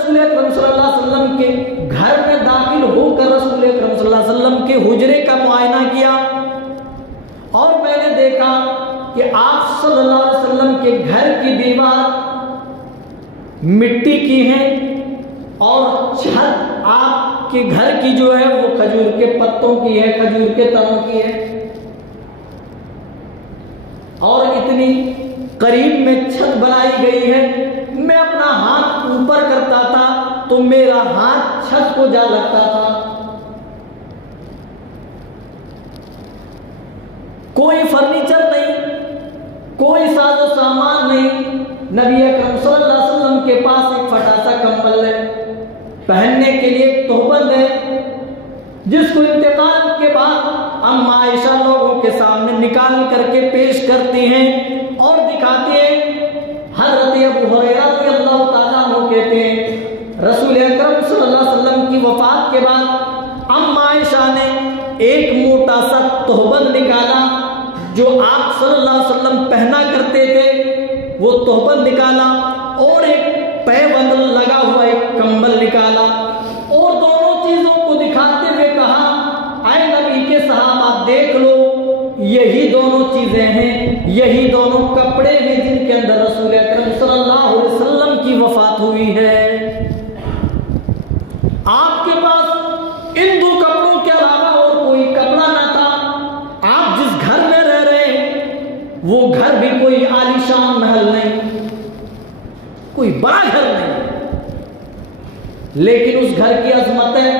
रसूल अकरम सल्लल्लाहु अलैहि वसल्लम के घर में दाखिल होकर रसूल अकरम सल्लल्लाहु अलैहि वसल्लम के हुजरे का मुआयना किया और मैंने देखा कि आप सल्लल्लाहु अलैहि वसल्लम के घर की दीवार मिट्टी की है और छत आपके घर की जो है वो खजूर के पत्तों की है, खजूर के तनों की है और इतनी करीब में छत बनाई गई है। मैं अपना हाथ ऊपर करता था तो मेरा हाथ छत को जा लगता था। कोई फर्नीचर नहीं, कोई साजो सामान नहीं। नबी अकरम सल्लल्लाहु अलैहि वसल्लम के पास एक फटा सा कंबल है, पहनने के लिए एक तोहबंद है, जिसको इंतकाल के बाद अम्मा आयशा लोगों के सामने निकाल करके पेश करती हैं और दिखाती हैं। हजरत अबू हुरैरा रज़ियल्लाहु ताला अन्हु कहते हैं रसूल अकरम सल्लल्लाहु अलैहि वसल्लम की वफात के बाद अम्मा आयशा ने एक मोटा सा तोहबंद निकाला जो आप सल्लल्लाहु अलैहि वसल्लम पहना करते थे, वो तोहबंद निकाला और एक पैबंद लगा हुआ एक कंबल निकाला और दोनों चीजों को दिखाते हुए कहा, आए नबी के सहाबा देख लो, यही दोनों चीजें हैं, यही दोनों कपड़े हैं जिनके अंदर रसूल अकरम सल्लल्लाहु अलैहि वसल्लम की वफात हुई है। आपके पास इन दो कपड़ों के अलावा और कोई कपड़ा ना था। आप जिस घर में रह रहे हैं वो घर भी कोई आलीशान महल नहीं, कोई बड़ा घर नहीं, लेकिन उस घर की अजमत है,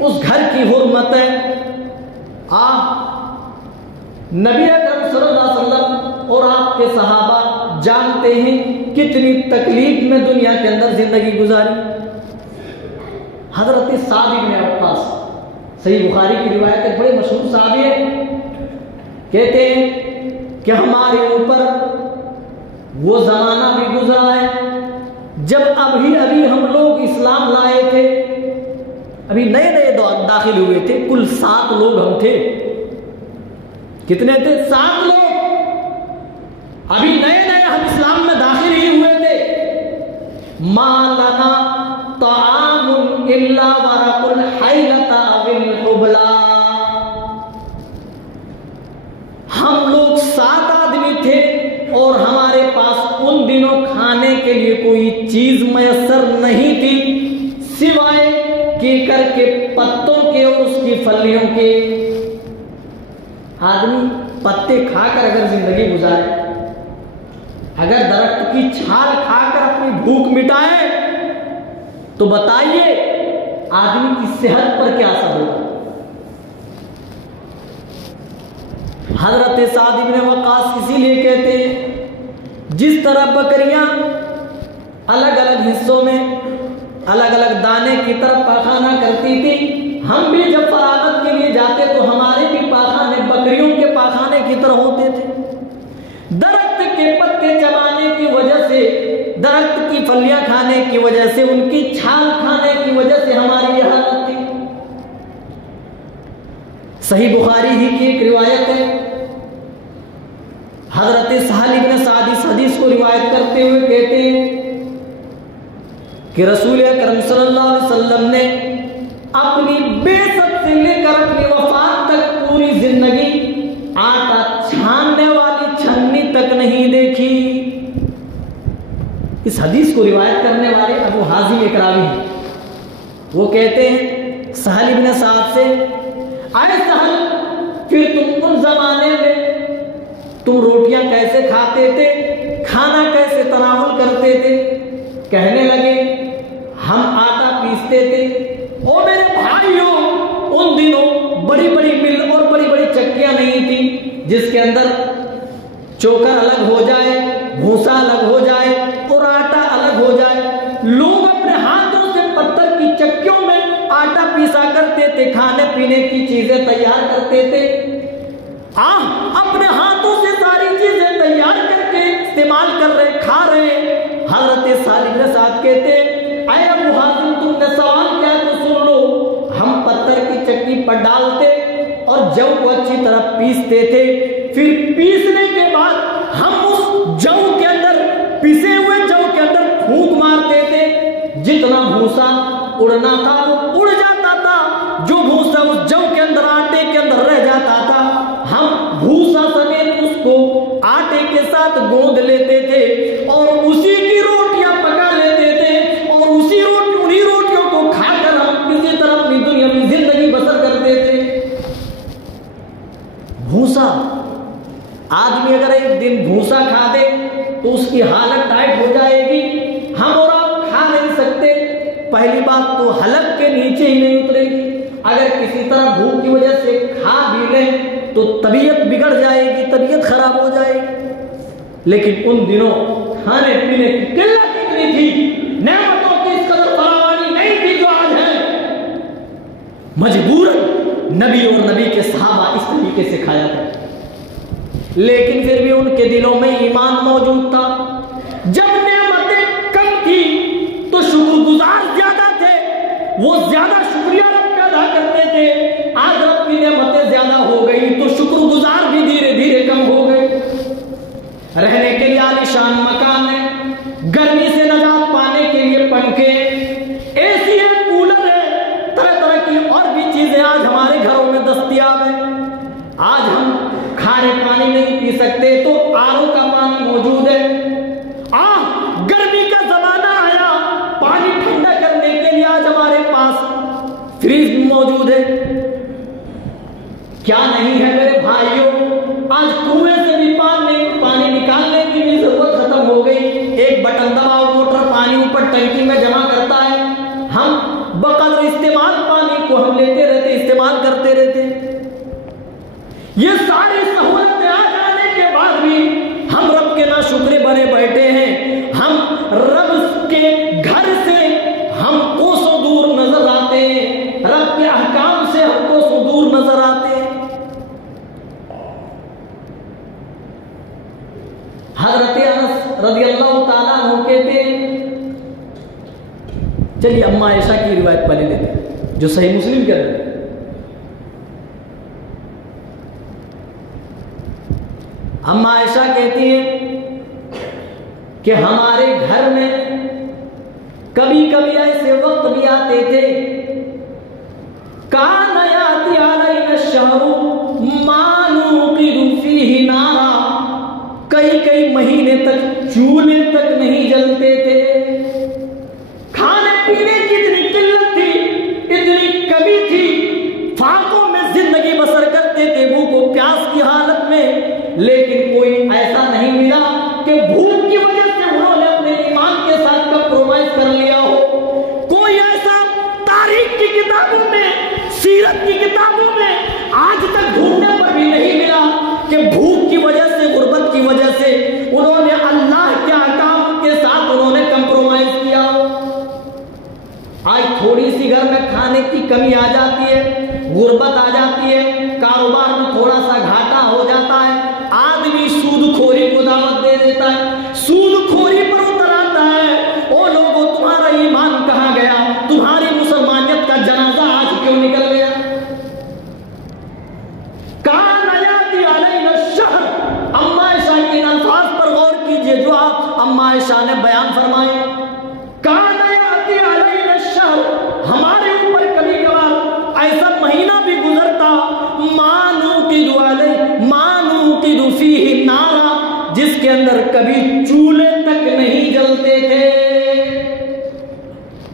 उस घर की हुर्मत है। आप नबी अकरम सल्लल्लाहु अलैहि वसल्लम और आपके सहाबा जानते हैं कितनी तकलीफ में दुनिया के अंदर जिंदगी गुजारी। हजरत साद इब्न वक्कास, सही बुखारी की रिवायत है, बड़े मशहूर साहबी है, कहते हैं कि हमारे ऊपर वो जमाना भी गुजरा है जब अभी अभी हम लोग इस्लाम लाए थे, अभी नए नए दाखिल हुए थे, कुल 7 लोग हम थे। कितने थे? 7 लोग। अभी नए नए हम इस्लाम में दाखिल ही हुए थे। मालना तामुन इल्ला वरकुल हैलता बिल हुबला। हम लोग 7 आदमी थे और हमारे पास उन दिनों खाने के लिए कोई चीज मयसर नहीं थी सिवाय कीकर के पत्तों के और उसकी फलियों के। आदमी पत्ते खाकर अगर जिंदगी गुजारे, अगर दरख्त की छाल खाकर अपनी भूख मिटाए, तो बताइए आदमी की सेहत पर क्या असर होगा। हजरत साद इब्न वक्कास इसीलिए कहते हैं जिस तरह बकरियां अलग अलग हिस्सों में अलग अलग दाने की तरफ पाखाना करती थी, हम भी जब फरागत के लिए जाते तो हमारे भी पाखाने बकरियों के पाखाने की तरह होते थे। दरख्त के पत्ते चबाने की वजह से, दरख्त की फलियां खाने की वजह से, उनकी छाल खाने की वजह से हमारी यह हालत थी। सही बुखारी ही की एक रिवायत है, हजरत सहल इब्न साद इस हदीस को रिवायत करते हुए कहते हैं कि रसूल अकरम सल्लल्लाहु अलैहि वसल्लम ने अपनी बेसत से लेकर अपनी वफात तक पूरी जिंदगी आटा छानने वाली छन्नी तक नहीं देखी। इस हदीस को रिवायत करने वाले अबू हाजिम इकरामी हैं। वो कहते हैं सहल इब्न साद से, आए सहल, फिर तुम उन जमाने में तुम रोटियां कैसे खाते थे, खाना कैसे तनावुल करते थे? कहने लगे हम आटा पीसते थे। ओ मेरे भाइयों, उन दिनों बड़ी बड़ी मिल और बड़ी बड़ी चक्कियां नहीं थी जिसके अंदर चोकर अलग हो जाए, भूसा अलग हो जाए और आटा अलग हो जाए। लोग अपने हाथों से पत्थर की चक्कियों में आटा पीसा करते थे, खाने पीने की चीजें तैयार करते थे। अपने हाथों से सारी चीजें तैयार करके इस्तेमाल कर रहे, खा रहे। हजरत सालिम ने साथ कहते, अरे अबू हाजिम, तुमने सवाल किया तो सुन लो। हम पत्थर की चक्की पर डालते और जौ को अच्छी तरह पीसते थे, फिर पीसने के बाद हम उस जौ के अंदर, पिसे हुए जौ के अंदर फूंक मारते थे। जितना भूसा उड़ना था वो उड़ जाता था। जो भूसा उस जौ के अंदर, आटे के अंदर रह जाता था, हम भूसा समेत उसको आटे के साथ गोंद लेते थे और उसी की रोटियां पका लेते थे और उन्हीं रोटियों को खाकर हम किसी तरह अपनी दुनिया में जिंदगी बसर करते थे। भूसा, आदमी अगर एक दिन भूसा खा दे तो उसकी हालत टाइट हो जाएगी। हम और आप खा नहीं सकते। पहली बात तो हलक के नीचे ही नहीं उतरेगी। अगर किसी तरह भूख की वजह से खा भी लें तो तबीयत बिगड़ जाएगी, तबीयत खराब हो जाएगी। लेकिन उन दिनों खाने पीने की किल्लत इतनी थी, नेमतों की इस कदर फरावानी नहीं थी जो आज है। मजबूरन नबी और नबी के सहाबा इस तरीके से खाया था, लेकिन फिर भी उनके दिलों में ईमान मौजूद था। जब नेमतें कम थी तो शुक्रगुजार ज्यादा थे, वो ज्यादा शुक्रिया रब का अदा करते थे। आज रब की नेमतें ज्यादा हो गई तो शुक्रगुजार भी धीरे धीरे कम हो गए। रहने के लिए आलीशान मकान है, गर्मी से निजात पाने के लिए पंखे, एसी है, कूलर है, तरह तरह की और भी चीजें आज हमारे घरों में दस्तयाब है। आज हम खाने पानी नहीं पी सकते तो आरओ का पानी मौजूद है। गर्मी का जमाना आया, पानी ठंडा करने के लिए आज हमारे पास फ्रिज मौजूद है। क्या नहीं है मेरे भाइयों, आज कुएं से भी पानी निकालने की भी जरूरत खत्म हो गई। एक बटन दबाओ, मोटर पानी ऊपर टंकी में जमा करता है। हम बकदर इस्तेमाल पानी को हम लेते रहते, इस्तेमाल करते रहते। ये सारी सहूलतें आ जाने के बाद भी हम रब के नाशुक्रे बने बैठे हैं। हम रब के घर से हम कोसों दूर नजर आते हैं, रब के अहकाम से हम कोसों दूर नजर आते हैं। हजरत अनस रज़ियल्लाहु ताला अन्हु कहते हैं, चलिए अम्मा आयशा की रिवायत पढ़ लेते हैं जो सही मुस्लिम के अंदर। अम्मा आयशा कहती है कि हमारे घर में कभी कभी ऐसे वक्त भी आते थे, कान याती अलैना शहरु मानू क़िदु फ़ीही नारा, कई महीने तक चूल्हे तक नहीं जलते थे। खाने पीने की इतनी किल्लत थी, इतनी कमी थी, फाकों में जिंदगी बसर करते थे, भूख प्यास की हालत में। लेकिन कोई ऐसा नहीं मिला कि भूख की वजह से उन्होंने अपने ईमान के साथ कंप्रोमाइज कर लिया हो। कोई ऐसा तारीख की किताबों में, सीरत की किताबों में आज तक ढूंढने पर भी नहीं मिला कि भूख की वजह से, गुर्बत की वजह से उन्होंने अल्लाह के अहकाम के साथ उन्होंने कंप्रोमाइज किया। आज थोड़ी सी घर में खाने की कमी आ जाती है, गुर्बत आ जाती है, कारोबार में थोड़ा सा घाटा हो जाता है, आदमी सूदखोरी को दावत दे देता है, सूदखोरी पर उतर आता है। ओ लोगों, तुम्हारा ईमान कहां गया? तुम्हारी मुसलमानियत का जनाजा आज क्यों निकल गया? कान याती अलैना शहर, अम्मा आयशा के अल्फाज पर गौर कीजिए जो आप अम्मा आयशा ने बयान फरमाए। कान याती अलैना शहर, हमारे ऊपर कभी कभार ऐसा महीना भी गुजरता, मानू क़िदु फ़ीही नारा, जिसके अंदर कभी चूल्हे तक नहीं जलते थे।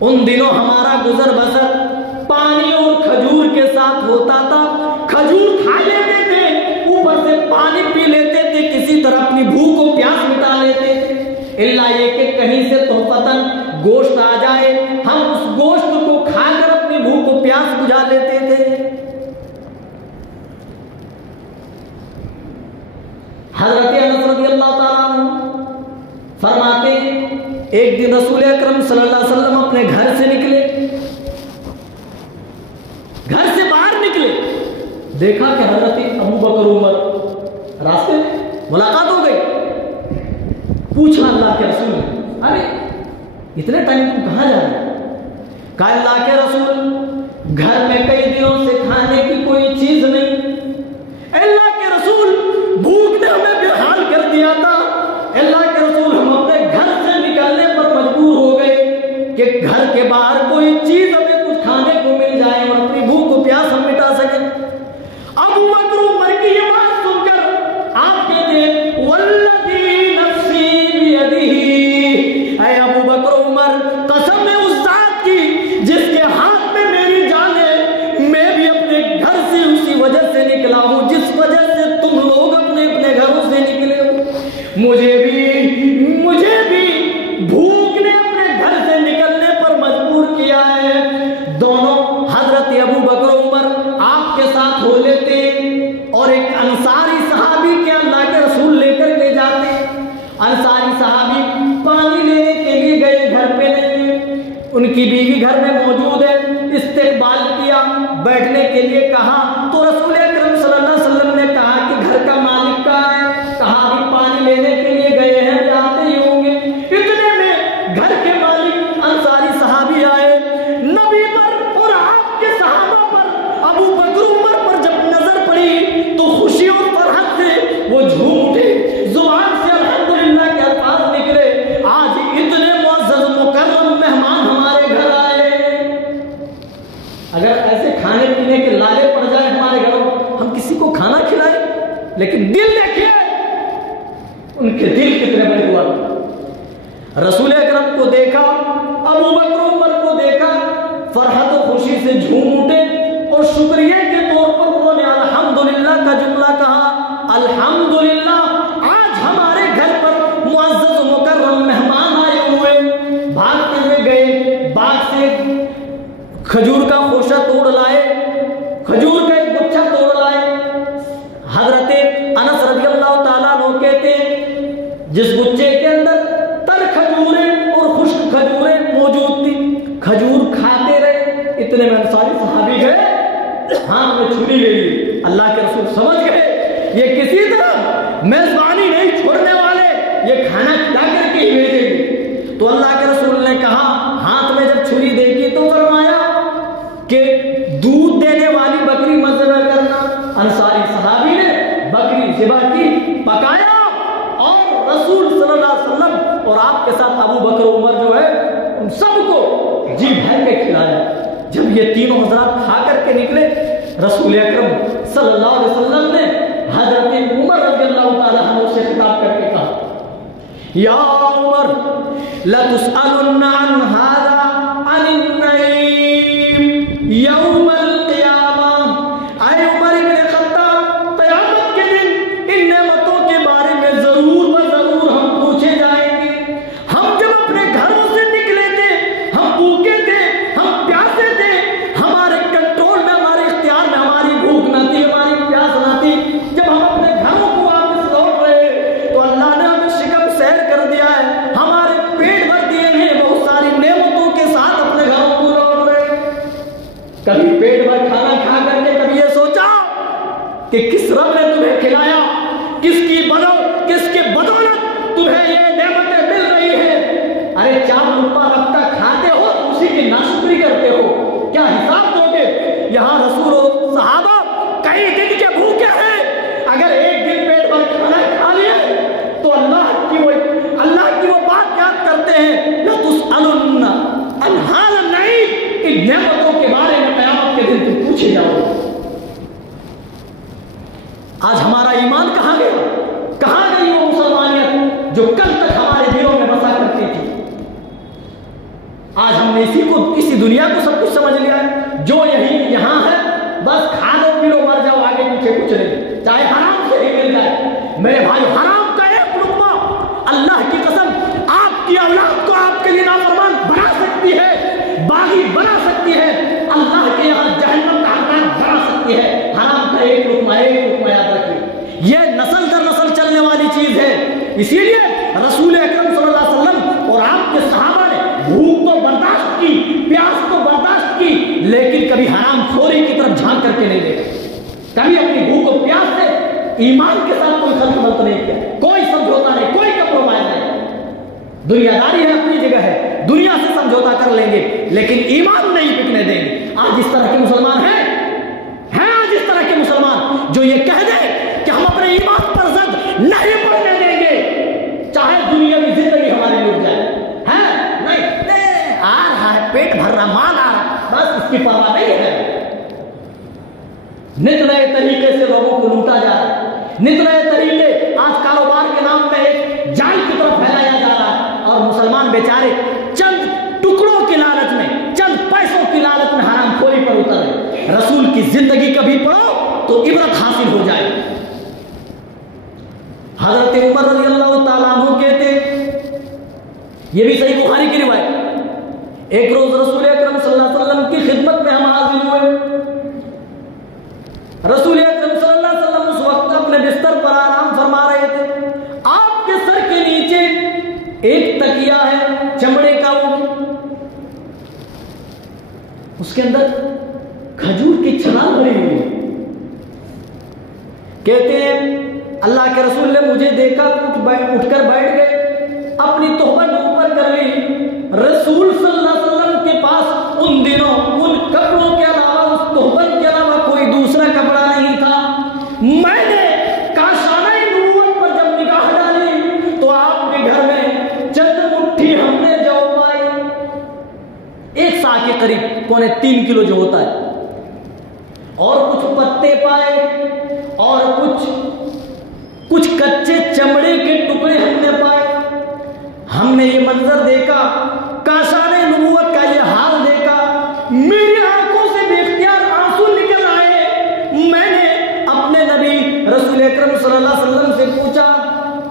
उन दिनों हमारा गुजर बसर पानी और खजूर के साथ होता था। खजूर खा लेते थे, ऊपर से पानी पी लेते थे, किसी तरह अपनी भूख को प्यास मिटा लेते थे। इल्ला ये कि कहीं से तोहफतन गोश्त आ जाए, हम उस गोश्त को खाकर अपनी भूख को प्यास बुझा लेते थे। हजरत अनस रज़ियल्लाहु ताला अन्हु फरमाते, एक दिन रसूल अकरम सल्लल्लाहु अलैहि वसल्लम अपने घर से निकले, घर से बाहर निकले, देखा कि हजरत अबू बकर उमर रास्ते में मुलाकात हो गई। पूछा अल्लाह के रसूल, अरे इतने टाइम तुम कहां जा रहे? कहा अल्लाह के रसूल, घर में कई दिनों से खाने की कोई चीज नहीं। अल्लाह के रसूल, भूख ने हमें बेहाल कर दिया था। अल्लाह के रसूल, हम अपने घर से निकालने पर मजबूर हो गए कि घर के बाहर कोई चीज हमें कुछ खाने को मिल जाए और अपनी भूख प्यास हम मिटा सके। अबू बकर उमर की ये बात सुनकर आप कहते हैं वल्लज़ी नफ्सी बियदिही, ऐ अबू बकर उमर कसम है उस जात की जिसके हाथ में मेरी जान है, मैं भी अपने घर से उसी वजह से निकला हूं जिस वजह से तुम लोग अपने अपने घरों से निकले हो। मुझे भी भूख ने अपने घर से निकलने पर मजबूर किया है। दोनों हजरत अबू बकर उमर आपके साथ हो लेते और एक अंसारी सहाबी के अल्लाह के रसूल लेकर के जाते। अंसारी सहाबी पानी लेने के लिए गए, घर पे नहीं, उनकी बीवी घर में मौजूद है। इस्तेकबाल किया, बैठने के लिए कहा तो रसूल अकरम सल्लल्लाहु अलैहि वसल्लम ने कहा कि घर का मालिक कहाँ है? कहा भी पानी लेने के लिए गए हैं, जाते ही होंगे। इतने में घर के मालिक अंसारी सहाबी आए। नबी पर और आपके सहाबा पर, अबू बकर उमर पर जब नजर पड़ी तो खुशी और फरहत से वो झूम उठे, जुबान से अल्हम्दुलिल्लाह के अल्फाज निकले, आज इतने मुअज़्ज़ज़ मुकर्रम मेहमान हमारे घर आए। अगर ऐसे खाने पीने के लाले पड़ जाए हमारे घरों, हम किसी को खाना खिलाएं, लेकिन दिल देखिए उनके दिल कितने बड़े हुआ। रसूल अकरम को देखा, अबू बकर उमर को देखा, फरहत और खुशी से झूम उठे और शुक्रिया के तौर पर उन्होंने अल्हम्दुलिल्लाह का जुमला कहा। अल्हम्दुलिल्लाह आज हमारे घर पर मुअज़्ज़ज़ मुकर्रम मेहमान आए हुए। भागते हुए गए, बाग से खजूर का खोशा तोड़ लाए, खजूर का एक गुच्छा तोड़ लाए। हजरत अनस रज़ियल्लाहु ताला अन्हु कहते हैं जिस गुच्छे के अंदर तर खजूरें और खुश्क खजूरें मौजूद थी, खजूर खाते रहे। इतने में अंसारी सहाबी गए, हाथ में छुरी ले ली। अल्लाह के रसूल समझ गए ये किसी तरह मेजबानी नहीं छोड़ने वाले, ये खाना खिला करके ही भेजेंगे। तो अल्लाह के रसूल ने कहा, हाथ में जब छुरी देखी तो फरमाया कि दूध देने वाली बकरी मत ज़िबा करना। अंसारी सहाबी ने बकरी ज़िबा की, पकाया और रसूल सल्लल्लाहु अलैहि वसल्लम और आपके साथ अबू बकर उमर जो है उन सबको जी भर के खिलाया। जब ये तीनों हजरात खा करके निकले, रसूल अकरम सल्लल्लाहु अलैहि वसल्लम ने हजरत उमर रज़ियल्लाहु ताला अन्हु से खिताब करके कहा, या उमर ला तुसअलुन्ना अन हाज़ा अनिन नईम यौमल क़ियामा। ऐ उमर इब्न खत्ताब, क़यामत के दिन इन नेमतों के बारे में जरूर व जरूर हम पूछे जाएंगे। हम जब अपने घरों से निकले थे, हम भूखे थे, हम प्यासे थे, हमारे कंट्रोल में, हमारे इख्तियार में हमारी भूख न थी, हमारी प्यास न थी। जब हम अपने घरों को वापस लौट रहे तो अल्लाह ने हमें शिकम सैर कर दिया है, हमारे पेट भर दिए हैं, बहुत सारी नेमतों के साथ अपने घरों को लौट रहे। कभी पेट भर खाना खा करके कभी ये सोचा कि किस रब ने तुम्हें खिलाया, किसके बदौलत तुम्हें ये नेमतें मिल रही है। अरे चार लुक़मा रब का खाते हो तो उसी की नाशुक्री करते हो, क्या हिसाब दोगे? यहाँ रसूल और सहाबा कई दिन के भूखे हैं, अगर एक दिन पेट भर खाना खा लिए तो अल्लाह की वो बात याद करते हैं, ला तुसअलुन्ना अन हाज़ा नईम, इन नेमतों के बारे में क़यामत के दिन तुम पूछे जाओगे। आज हमारा ईमान कहाँ गया? कहाँ गई वो मुसलमानियत जो कल तक हमारे दिलों में बसा करती थी? आज हमने इसी दुनिया को सब कुछ समझ लिया है, जो यहाँ है बस खा लो पी लो मर जाओ, आगे पीछे कुछ नहीं, चाहे हराम से ही मिल जाए। मेरे भाई, हराम का एक लुक़मा अल्लाह की कसम आपकी औलाद को आपके लिए नाफरमान बना सकती है, बागी बना सकती है, अल्लाह के यहाँ जहन्नम का हकदार बना सकती है। हराम का एक लुक़मा याद रखिए, यह नस्ल दर नस्ल चलने वाली चीज है। इसीलिए रसूल अकरम सल्लल्लाहु अलैहि वसल्लम और आपके सहाबा ने भूख तो बर्दाश्त की, प्यास तो बर्दाश्त की, लेकिन कभी हराम खोरी की तरफ झांक करके नहीं देखा। कभी अपनी भूख और प्यास से ईमान के साथ कोई खलत नहीं किया, कोई समझौता नहीं, कोई कंप्रोमाइज नहीं। दुनियादारी है अपनी जगह है, दुनिया से समझौता कर लेंगे, लेकिन ईमान नहीं बिकने देंगे। आज इस तरह के मुसलमान हैं आज इस तरह के मुसलमान जो ये कह दे कि हम अपने ईमान पर जद नहीं पड़ने देंगे, चाहे दुनियावी जिंदगी हमारी लुट जाए। है नहीं, आ रहा है पेट बढ़ रहा, माल आ रहा, बस इसकी परवाह नहीं है। नित नए तरीके से लोगों को लूटा जा रहा है, नित नए तरीके आज कारोबार के नाम पे एक जाल की तरफ फैलाया जा रहा है, और मुसलमान बेचारे चंद टुकड़ों की लालच में, चंद पैसों की लालच में हरामखोरी पर उतर रहे। रसूल की जिंदगी कभी पढ़ो तो इबरत हासिल हो जाए। हजरत उमर रज़ियल्लाहु ताला अन्हु कहते, ये भी सही बुखारी की रिवायत, एक रोज रसूल अकरम सल्लल्लाहु अलैहि वसल्लम की खिदमत में हम हाजिर हुए। रसूल अकरम सल्लल्लाहु अलैहि वसल्लम उस वक्त अपने बिस्तर पर आराम फरमा रहे थे। आपके सर के नीचे एक तकिया है चमड़े का, उसके अंदर खजूर की छलांग भरी हुई है। कहते हैं अल्लाह के रसूल ने मुझे देखा, उठकर बैठ गए, अपनी तोहबत ऊपर कर ली। रसूल सल्लल्लाहु अलैहि वसल्लम के पास उन दिनों उन कपड़ों के अलावा, उस तोहबत के अलावा कोई दूसरा कपड़ा नहीं था। मैंने काशाने नबूवत पर जब निगाह डाली तो आपके घर में चंद मुट्ठी हमने जौ पाई, एक सा के करीब, 3.25 किलो जो होता है, और कुछ पत्ते पाए, और कुछ कच्चे चमड़े के टुकड़े हमने पाए। हमने ये मंजर देखा, काशाने नबूवत का ये हाल देखा, मेरी आंखों से बेख्तियार आंसू निकल आए। मैंने अपने नबी रसूल अकरम सल्लल्लाहु अलैहि वसल्लम से पूछा,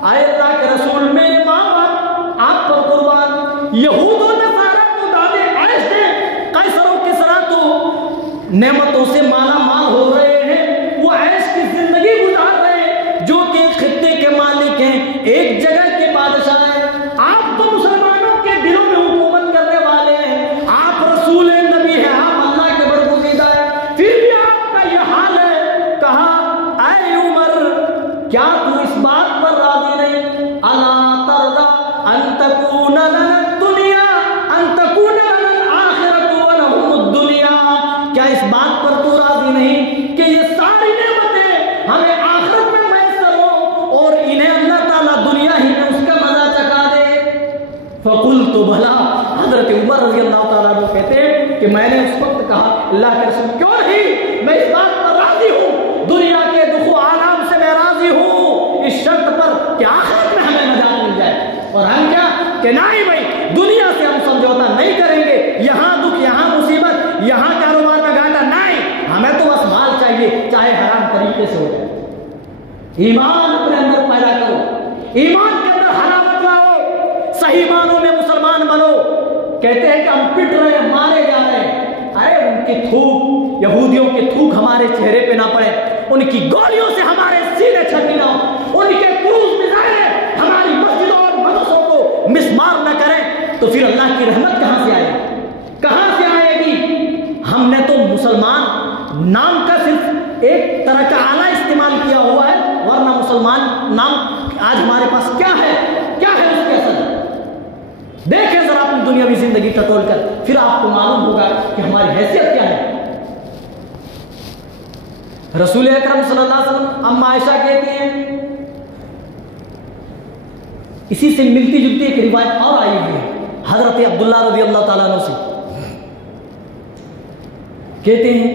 आए अल्लाह के रसूल, मेरे माँ बाप आप पर कुर्बान, यहूद और नसारा तो दादे ऐश थे, कैसरों के सरा तो नेमतों से माला माल हो रहे हैं, वो ऐश की जिंदगी गुजार रहे हैं, जो कि एक खित्ते के मालिक हैं, एक जगह के बादशाह हैं। आप तो मुसलमानों के दिलों में हुकूमत करने वाले हैं, आप रसूल नबी हैं, आप अल्लाह के बरगुज़ीदा हैं, फिर भी आपका यह हाल है। कहा, ऐ उमर, क्या तू इस बात पर राजी नहीं, अला तरदा अन तकून लना दुनिया अन तकून लना आखिरतु व लहुम दुनिया, क्या इस बात पर तू राजी नहीं कि ये सारी नेमतें हमें आखिरत में मैसर हो और इन्हें अल्लाह ताला दुनिया ही में उसका मजा चखा दे। फकुल तो भला, हजरत उमर रज़ियल्लाहु ताला अन्हु कहते हैं कि मैंने उस वक्त कहा, अल्लाह के रसूल, क्यों नहीं, मैं इस बात पर राजी हूँ, दुनिया के दुख आराम से मैं राजी हूँ, इस शर्त पर कि आखिरत में हमें नजात मिल जाए। और हम क्या कि नहीं भाई, दुनिया से हम समझौता नहीं करेंगे, यहाँ दुख, यहाँ मुसीबत, यहाँ कारोबार में घाटा नहीं, हमें तो बस माल चाहिए, चाहे हराम तरीके से हो जाए। ईमान अपने अंदर पैदा करो, ईमान के अंदर हलावत लाओ, सही मानों में मुसलमान बनो। कहते हैं कि हम पिट रहे हैं, मारे जा रहे हैं, अरे उनकी थूक, यहूदियों के थूक हमारे चेहरे पे ना पड़े, उनकी गोलियों से हमारे सीने छलनी ना हो, उनके क्रूज मिसाइलें हमारी मस्जिदों और मदरसों को मिसमार न करें, तो फिर अल्लाह की रहमत कहां से आएगी, कहां से आएगी। हमने तो मुसलमान नाम का सिर्फ एक तरह का आला इस्तेमाल किया हुआ है, वरना मुसलमान नाम आज हमारे पास क्या है, क्या है उसके असर। देखें जरा अपनी दुनियावी जिंदगी टटोल कर, फिर आपको मालूम होगा कि हमारी हैसियत क्या है। रसूल अकरम सल्लल्लाहु अलैहि वसल्लम, अम्मा आयशा कहती हैं, इसी से मिलती जुलती एक रिवायत और आई हुई है हजरत अब्दुल्लाह रज़ियल्लाहु ताला अन्हु से। कहते हैं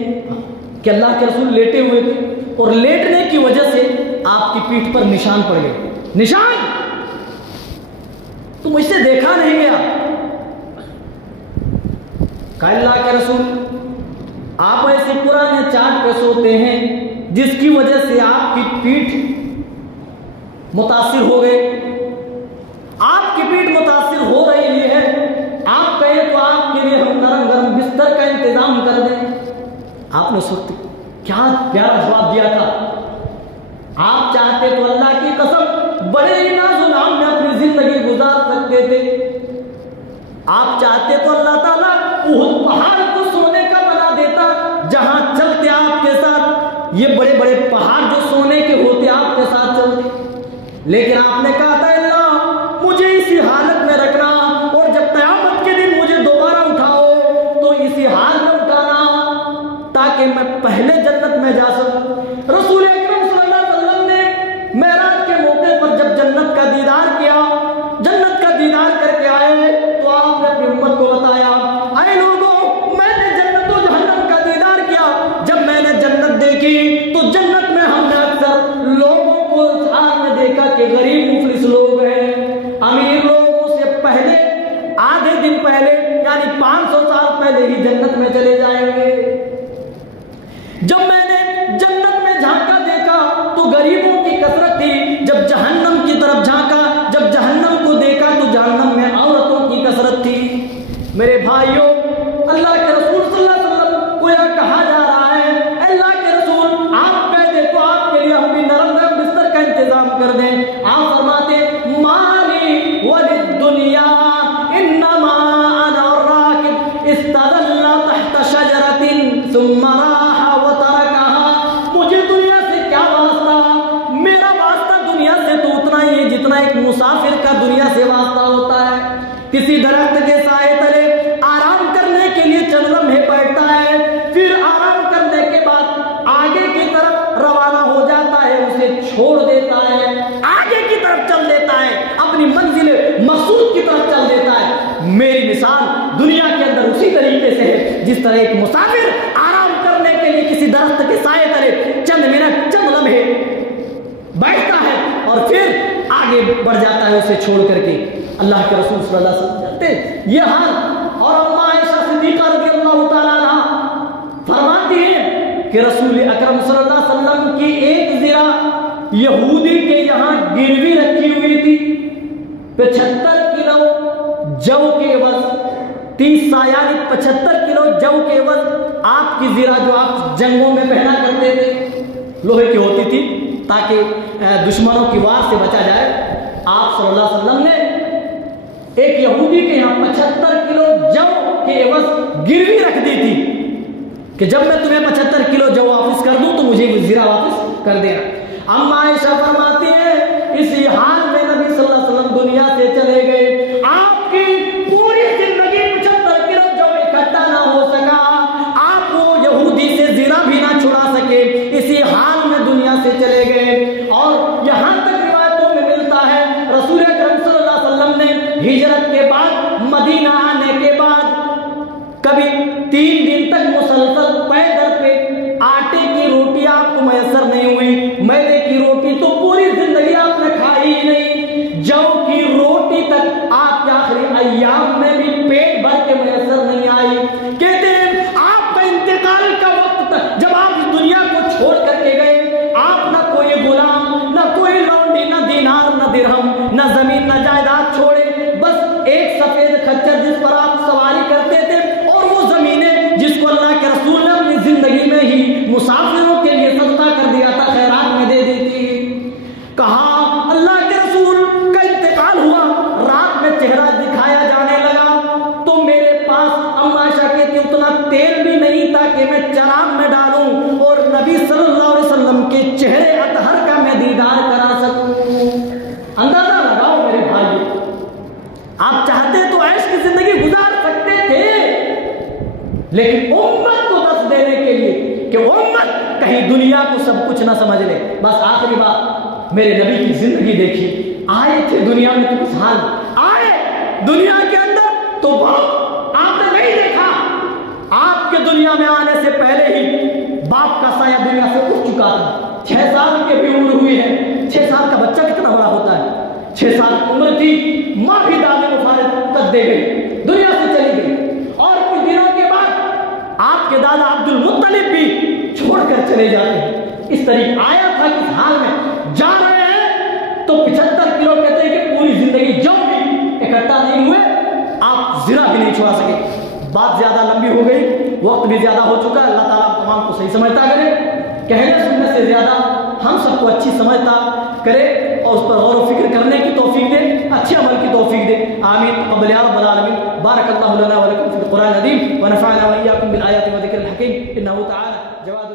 कि अल्लाह के रसूल लेटे हुए थे और लेटने की वजह से आपकी पीठ पर निशान पड़ गए। निशान तो मुझसे देखा नहीं गया। कहा अल्लाह के रसूल, आप ऐसे पुराने चाट पे सोते हैं जिसकी वजह से आपकी पीठ मुतासिर हो गई। आपकी पीठ मुतासिर हो रही है, आप कहें तो आपके लिए हम नरम गरम बिस्तर का इंतजाम कर दें। आपने उस वक्त क्या प्यारा जवाब दिया था। आप चाहते तो अल्लाह की कसम बड़े ही नाज़ो नाम में अपनी जिंदगी गुजार सकते थे। आप चाहते तो अल्लाह ताला उहुद पहाड़ को सोने का बना देता, जहां चलते आपके साथ ये बड़े बड़े पहाड़ जो सोने के होते आपके साथ चलते। लेकिन आपने कहा था अल्लाह मुझे इसी हालत में रखना, और जब क़यामत के दिन मुझे दोबारा उठाओ तो इसी हाल में उठाना, ताकि मैं पहले जन्नत में जा सकूं। रसूल अकरम सल्लल्लाहु अलैहि वसल्लम ने मेराज के मौके पर जब जन्नत का दीदार किया, जन्नत का दीदार करके आए, तो आपने अपनी उम्मत को बताया, ऐ लोगों पहले ही जन्नत में चले जाएंगे। जब मैंने जन्नत में झांका देखा तो गरीबों की कसरत थी। जब जहन्नम की तरफ झांका, जब जहन्नम को देखा तो जहन्नम में औरतों की कसरत थी। मेरे भाइयों, अल्लाह के रसूल सल्लल्लाहु अलैहि वसल्लम को यह कहा जा रहा है, अल्लाह के रसूल आप कह दे तो आपके लिए हम भी नरम नरम बिस्तर का इंतजाम कर दें। आप फरमाते माली वलिद दुनिया इन्नमा अना राकिब इस्तदल्ला तहत शजरतिन सुम्मा राहा व तरकहा। मुझे दुनिया से क्या वास्ता, मेरा वास्ता दुनिया से तो उतना ही है जितना एक मुसाफिर का दुनिया से वास्ता होता है। किसी दरख्त के साए तले आराम करने के लिए चंद लम्हे बैठता है, फिर आराम करने के बाद आगे की तरफ रवाना हो जाता है, उसे छोड़ देता है, आगे की तरफ चल देता है, अपनी मंजिल मकसूद की तरफ चल देता है। मेरी मिसाल दुनिया के अंदर उसी तरीके से है जिस तरह एक मुसाफिर आराम करने के लिए किसी दरख्त के साए तले चंद मिनट चंद लम्हे बैठता है और फिर आगे बढ़ जाता है उसे छोड़ करके। अल्लाह के रसूल सल्लल्लाहु अलैहि वसल्लम जानते ये हाल। और अम्मा आयशा सिद्दीक़ा रज़ियल्लाहु ताला अन्हा फरमाती है कि रसूल अकरम सल्लल्लाहु अलैहि वसल्लम की एक ज़िरा यहूदी के यहाँ गिरवी रखी हुई थी। 75 किलो जौ के एवज 30 सा यानी 75 किलो जौ के एवज आपकी ज़िरा जो आप जंगों में पहना करते थे लोहे की होती थी ताकि दुश्मनों की वार से बचा जाए। आप सल्लल्लाहु अलैहि वसल्लम ने एक यहूदी के यहाँ 75 किलो जौ के एवज गिरवी रख दी थी कि जब मैं तुम्हें 75 किलो जौ वापस कर दूं तो मुझे ज़िरा वापस कर देना। अम्मा आयशा फरमाती है इसी हाल में नबी सल्लल्लाहु अलैहि वसल्लम दुनिया से चले गए। आपकी पूरी जिंदगी 75 किलो जौ इकट्ठा ना हो सका, आप वो यहूदी से ज़िरा भी ना छुड़ा सके, इसी हाल में दुनिया से चले गए। और यहाँ तक रिवायतों में मिलता है रसूल अकरम सल्लल्लाहु अलैहि वसल्लम ने हिजरत के बाद मदीना आने के बाद कभी 3 दिन तक मुसलसल पैदल पे आटे की रोटी आपको मैसर नहीं हुई, मैदे की रोटी तो पूरी जिंदगी आपने खाई ही नहीं, जौ की रोटी तक आपके आखिरी अय्याम में भी पेट भर के मैसर नहीं आई। कहते हैं आपका इंतकाल का वक्त तक जब आप इस दुनिया को छोड़ करके गए, आप ना कोई गुलाम, ना कोई लौंडी, ना दीनार, ना दिरहम, ना जमीन, ना जायदाद छोड़े, बस एक सफेद खच्चर जिस पर आप सवारी करते थे और वो जमीनें जिसको अल्लाह के रसूल ने अपनी जिंदगी में ही मुसाफिरों के लिए सदका कर दिया था, खैरात में दे दी थी। कहा अल्लाह के रसूल का इंतकाल हुआ, रात में चेहरा दिखाया जाने लगा तो मेरे पास अम्मा आयशा कहती उतना तेल भी नहीं था कि मैं चराग में डालूं और नबी सल्लल्लाहु अलैहि वसल्लम के चेहरे अतहर का मैं दीदार करा सकूं। अंदाजा लगाओ मेरे भाई, आप चाहते तो ऐश की जिंदगी गुजार सकते थे, लेकिन उम्मत को दस देने के लिए कि उम्मत कहीं दुनिया को सब कुछ ना समझ ले। बस आखिरी बात, मेरे नबी की जिंदगी देखी, आए थे दुनिया में तो खुशहाल, आए दुनिया के अंदर तो बहुत आपने नहीं देखा। आपके दुनिया में आने से पहले ही बाप का साया दुनिया से उठ चुका था। 6 साल की भी उम्र हुई है। 6 साल का बच्चा कितना बड़ा होता है? 6 साल की उम्र थी, माँ भी दादे को फारिग कर दे गई, दुनिया से चली गई। और कुछ दिनों के बाद आपके दादा अब्दुल मुत्तलिब भी छोड़कर चले जाते हैं। इस तरीके आया था कि इस हाल में जा रहे हैं तो 75 किलो कहते हैं कि पूरी जिंदगी जो भी इकट्ठा नहीं हुए, आप ज़िरा भी नहीं छुड़ा सके। बात ज्यादा लंबी हो गई, वक्त भी ज्यादा हो चुका है। अल्लाह ताला तमाम को सही समझता करे, कहने सुनने से ज्यादा हम सबको अच्छी समझता करे और उस पर गौर व फिक्र करने की तौफीक दे, अच्छे अमल की तौफीक दे। आमीन तक़ब्बल या रब्बल आलमीन। बारकल्लाहु लना व लकुम फ़िल क़ुरआनिल अज़ीम व नफ़अना व इय्याकुम बिल आयाति व ज़िक्रिल हकीम। इन्नहु तआला जवाद